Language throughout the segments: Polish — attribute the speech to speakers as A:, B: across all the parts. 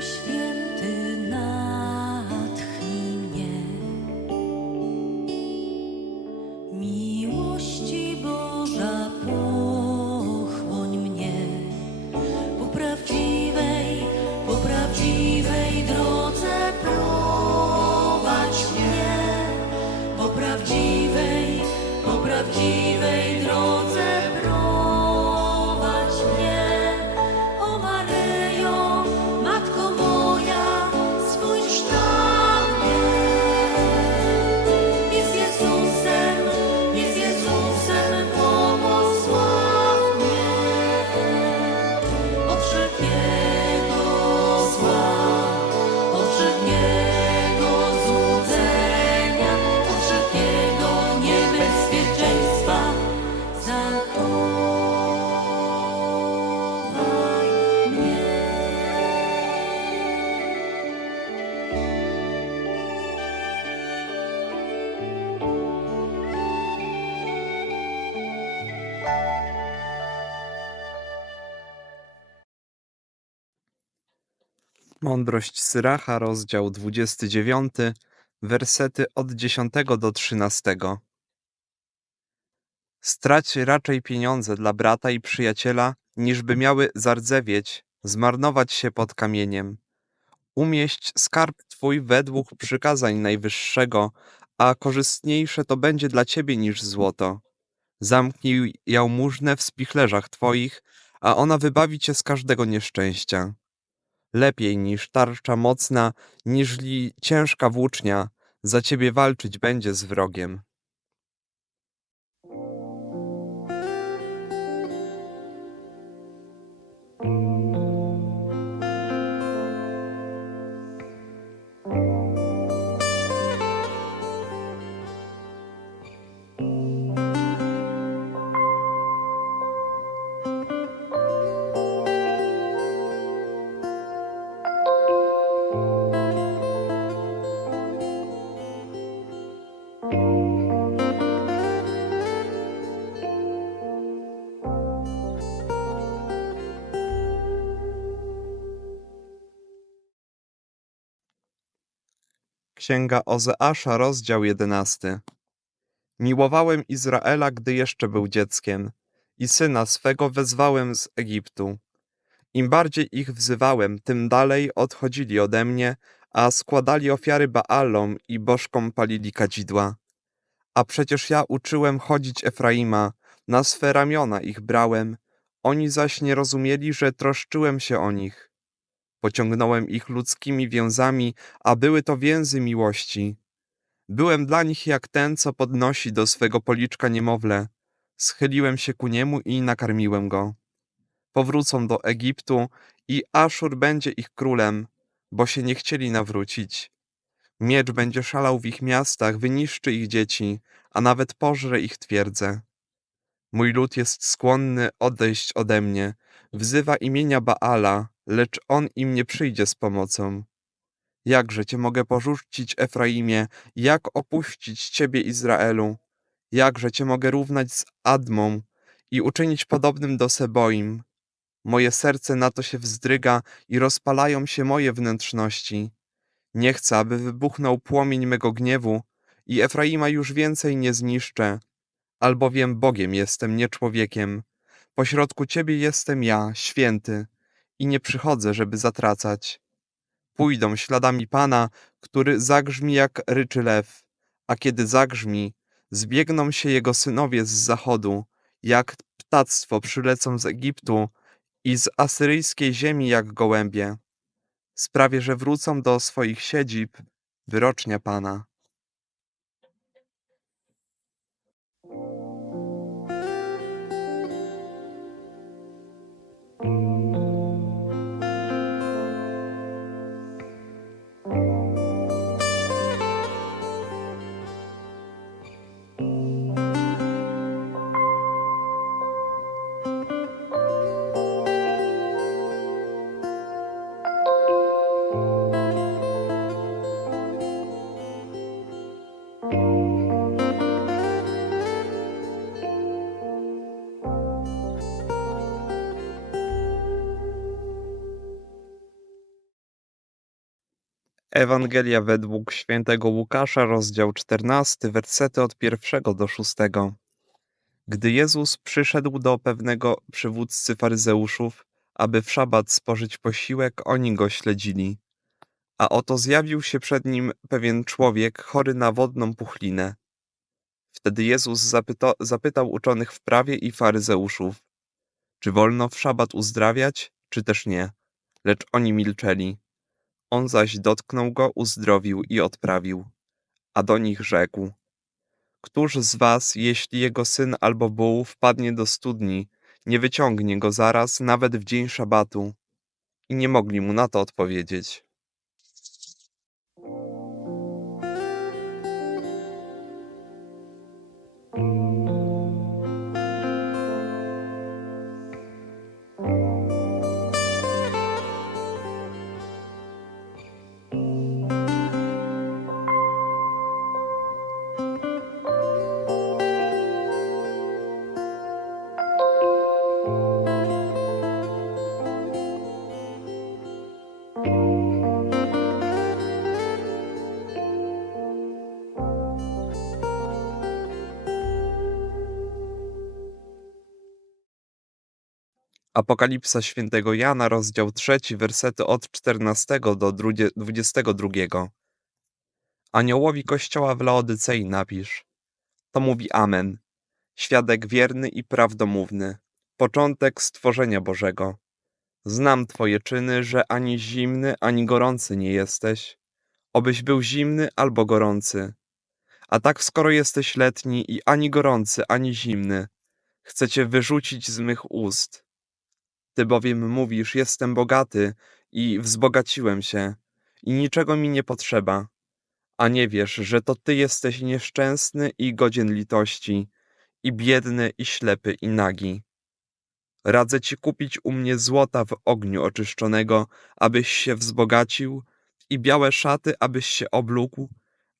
A: Święty
B: Mądrość Syracha, rozdział 29, wersety od 10 do 13. Strać raczej pieniądze dla brata i przyjaciela, niż by miały zardzewieć, zmarnować się pod kamieniem. Umieść skarb twój według przykazań Najwyższego, a korzystniejsze to będzie dla ciebie niż złoto. Zamknij jałmużnę w spichlerzach twoich, a ona wybawi cię z każdego nieszczęścia lepiej niż tarcza mocna, niżli ciężka włócznia, za ciebie walczyć będzie z wrogiem. Księga Ozeasza, rozdział 11. Miłowałem Izraela, gdy jeszcze był dzieckiem, i syna swego wezwałem z Egiptu. Im bardziej ich wzywałem, tym dalej odchodzili ode mnie, a składali ofiary Baalom i bożkom palili kadzidła. A przecież ja uczyłem chodzić Efraima, na swe ramiona ich brałem, oni zaś nie rozumieli, że troszczyłem się o nich. Pociągnąłem ich ludzkimi więzami, a były to więzy miłości. Byłem dla nich jak ten, co podnosi do swego policzka niemowlę. Schyliłem się ku niemu i nakarmiłem go. Powrócą do Egiptu i Aszur będzie ich królem, bo się nie chcieli nawrócić. Miecz będzie szalał w ich miastach, wyniszczy ich dzieci, a nawet pożre ich twierdze. Mój lud jest skłonny odejść ode mnie, wzywa imienia Baala, lecz on im nie przyjdzie z pomocą. Jakże cię mogę porzucić, Efraimie, jak opuścić ciebie, Izraelu? Jakże cię mogę równać z Admą i uczynić podobnym do Seboim? Moje serce na to się wzdryga i rozpalają się moje wnętrzności. Nie chcę, aby wybuchnął płomień mego gniewu i Efraima już więcej nie zniszczę, albowiem Bogiem jestem, nie człowiekiem. Pośrodku Ciebie jestem ja, święty, i nie przychodzę, żeby zatracać. Pójdą śladami Pana, który zagrzmi jak ryczy lew, a kiedy zagrzmi, zbiegną się jego synowie z zachodu, jak ptactwo przylecą z Egiptu i z asyryjskiej ziemi jak gołębie. Sprawię, że wrócą do swoich siedzib, wyrocznia Pana. Ewangelia według świętego Łukasza, rozdział 14, wersety od pierwszego do szóstego. Gdy Jezus przyszedł do pewnego przywódcy faryzeuszów, aby w szabat spożyć posiłek, oni go śledzili. A oto zjawił się przed nim pewien człowiek chory na wodną puchlinę. Wtedy Jezus zapyta, zapytał uczonych w prawie i faryzeuszów, czy wolno w szabat uzdrawiać, czy też nie. Lecz oni milczeli. On zaś dotknął go, uzdrowił i odprawił. A do nich rzekł: Któż z was, jeśli jego syn albo buł wpadnie do studni, nie wyciągnie go zaraz, nawet w dzień szabatu? I nie mogli mu na to odpowiedzieć. Apokalipsa świętego Jana, rozdział 3, wersety od 14 do 22. Aniołowi kościoła w Laodycei napisz. To mówi Amen, świadek wierny i prawdomówny, początek stworzenia Bożego. Znam twoje czyny, że ani zimny, ani gorący nie jesteś. Obyś był zimny albo gorący. A tak skoro jesteś letni i ani gorący, ani zimny, chcę cię wyrzucić z mych ust. Ty bowiem mówisz, jestem bogaty i wzbogaciłem się i niczego mi nie potrzeba. A nie wiesz, że to ty jesteś nieszczęsny i godzien litości, i biedny, i ślepy, i nagi. Radzę ci kupić u mnie złota w ogniu oczyszczonego, abyś się wzbogacił, i białe szaty, abyś się oblógł,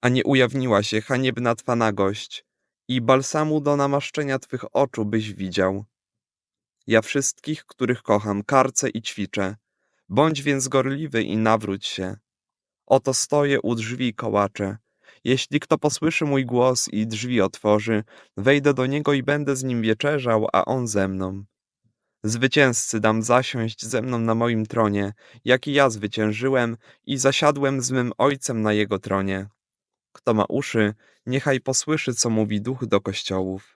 B: a nie ujawniła się haniebna twa nagość, i balsamu do namaszczenia twych oczu byś widział. Ja wszystkich, których kocham, karcę i ćwiczę. Bądź więc gorliwy i nawróć się. Oto stoję u drzwi i kołaczę. Jeśli kto posłyszy mój głos i drzwi otworzy, wejdę do niego i będę z nim wieczerzał, a on ze mną. Zwycięzcy dam zasiąść ze mną na moim tronie, jak i ja zwyciężyłem i zasiadłem z mym ojcem na jego tronie. Kto ma uszy, niechaj posłyszy, co mówi duch do kościołów.